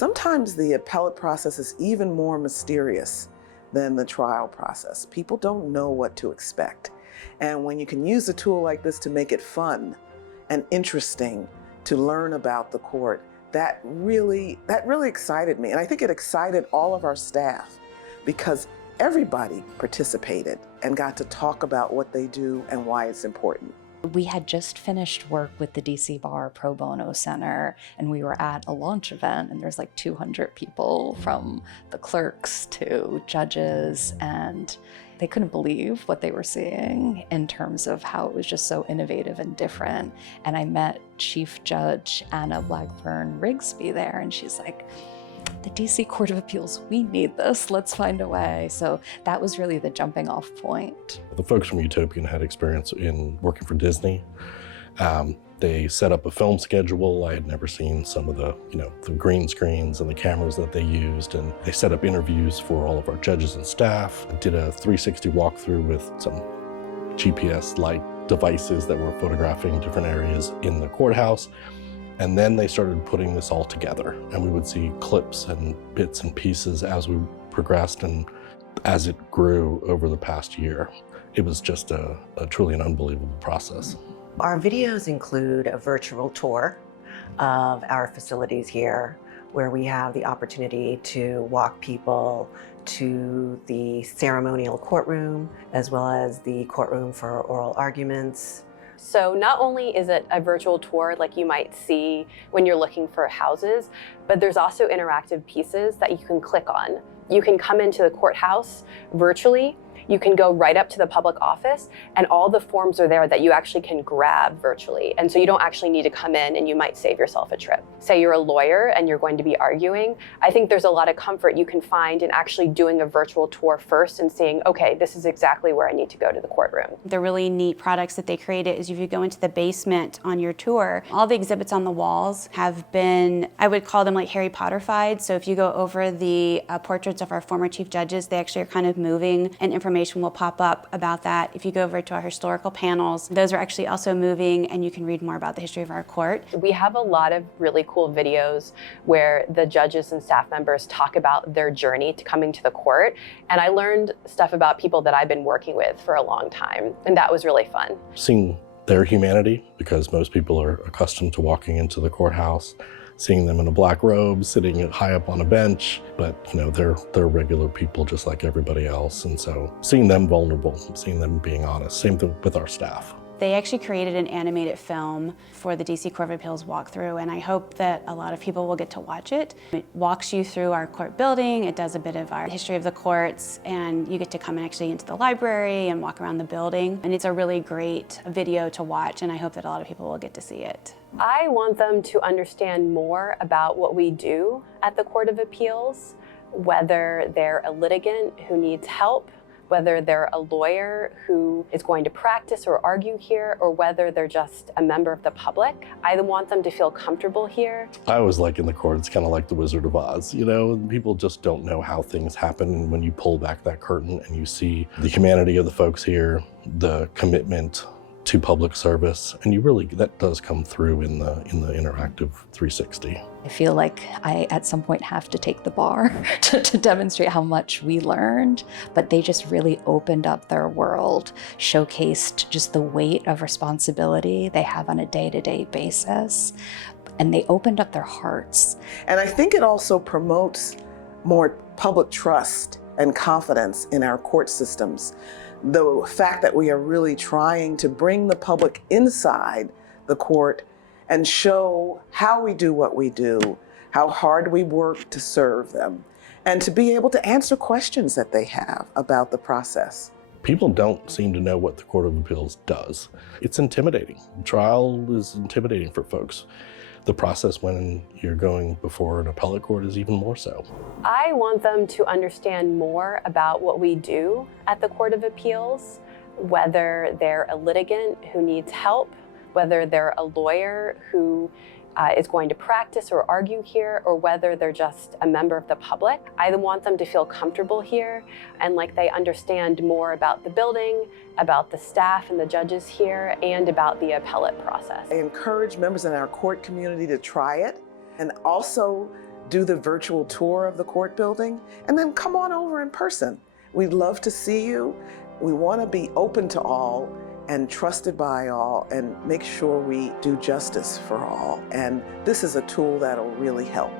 Sometimes the appellate process is even more mysterious than the trial process. People don't know what to expect. And when you can use a tool like this to make it fun and interesting to learn about the court, that really excited me. And I think it excited all of our staff because everybody participated and got to talk about what they do and why it's important. We had just finished work with the DC Bar Pro Bono Center, and we were at a launch event, and there's like 200 people from the clerks to judges, and they couldn't believe what they were seeing in terms of how it was just so innovative and different. And I met Chief Judge Anna Blackburn Rigsby there, and she's like, the DC Court of Appeals, we need this, let's find a way. So that was really the jumping off point. The folks from Utopian had experience in working for Disney. They set up a film schedule. I had never seen some of the green screens and the cameras that they used. And they set up interviews for all of our judges and staff. Did a 360 walkthrough with some GPS-like devices that were photographing different areas in the courthouse. And then they started putting this all together, and we would see clips and bits and pieces as we progressed and as it grew over the past year. It was just a truly an unbelievable process. Our videos include a virtual tour of our facilities here, where we have the opportunity to walk people to the ceremonial courtroom, as well as the courtroom for oral arguments. So not only is it a virtual tour like you might see when you're looking for houses, but there's also interactive pieces that you can click on. You can come into the courthouse virtually. You can go right up to the public office, and all the forms are there that you actually can grab virtually. And so you don't actually need to come in, and you might save yourself a trip. Say you're a lawyer and you're going to be arguing. I think there's a lot of comfort you can find in actually doing a virtual tour first and seeing, okay, this is exactly where I need to go to the courtroom. The really neat products that they created is if you go into the basement on your tour, all the exhibits on the walls have been, I would call them like Harry Potter-fied. So if you go over the portraits of our former chief judges, they actually are kind of moving, and information will pop up about that. If you go over to our historical panels, those are actually also moving, and you can read more about the history of our court. We have a lot of really cool videos where the judges and staff members talk about their journey to coming to the court. And I learned stuff about people that I've been working with for a long time, and that was really fun. Seeing their humanity, because most people are accustomed to walking into the courthouse, seeing them in a black robe, sitting high up on a bench, but they're regular people just like everybody else. And so seeing them vulnerable, seeing them being honest, same thing with our staff. They actually created an animated film for the DC Court of Appeals walkthrough, and I hope that a lot of people will get to watch it. It walks you through our court building, it does a bit of our history of the courts, and you get to come actually into the library and walk around the building. And it's a really great video to watch, and I hope that a lot of people will get to see it. I want them to understand more about what we do at the Court of Appeals, whether they're a litigant who needs help, whether they're a lawyer who is going to practice or argue here, or whether they're just a member of the public. I want them to feel comfortable here. I always like in the court, it's kind of like the Wizard of Oz, people just don't know how things happen. And when you pull back that curtain and you see the humanity of the folks here, the commitment to public service, and that does come through in the interactive 360. I feel like I, at some point, have to take the bar to demonstrate how much we learned, but they just really opened up their world, showcased just the weight of responsibility they have on a day-to-day basis, and they opened up their hearts. And I think it also promotes more public trust and confidence in our court systems. The fact that we are really trying to bring the public inside the court and show how we do what we do, how hard we work to serve them, and to be able to answer questions that they have about the process. People don't seem to know what the Court of Appeals does. It's intimidating. Trial is intimidating for folks. The process when you're going before an appellate court is even more so. I want them to understand more about what we do at the Court of Appeals, whether they're a litigant who needs help, whether they're a lawyer who is going to practice or argue here, or whether they're just a member of the public. I want them to feel comfortable here and like they understand more about the building, about the staff and the judges here, and about the appellate process. I encourage members in our court community to try it and also do the virtual tour of the court building, and then come on over in person. We'd love to see you. We want to be open to all and trusted by all and make sure we do justice for all. And this is a tool that'll really help.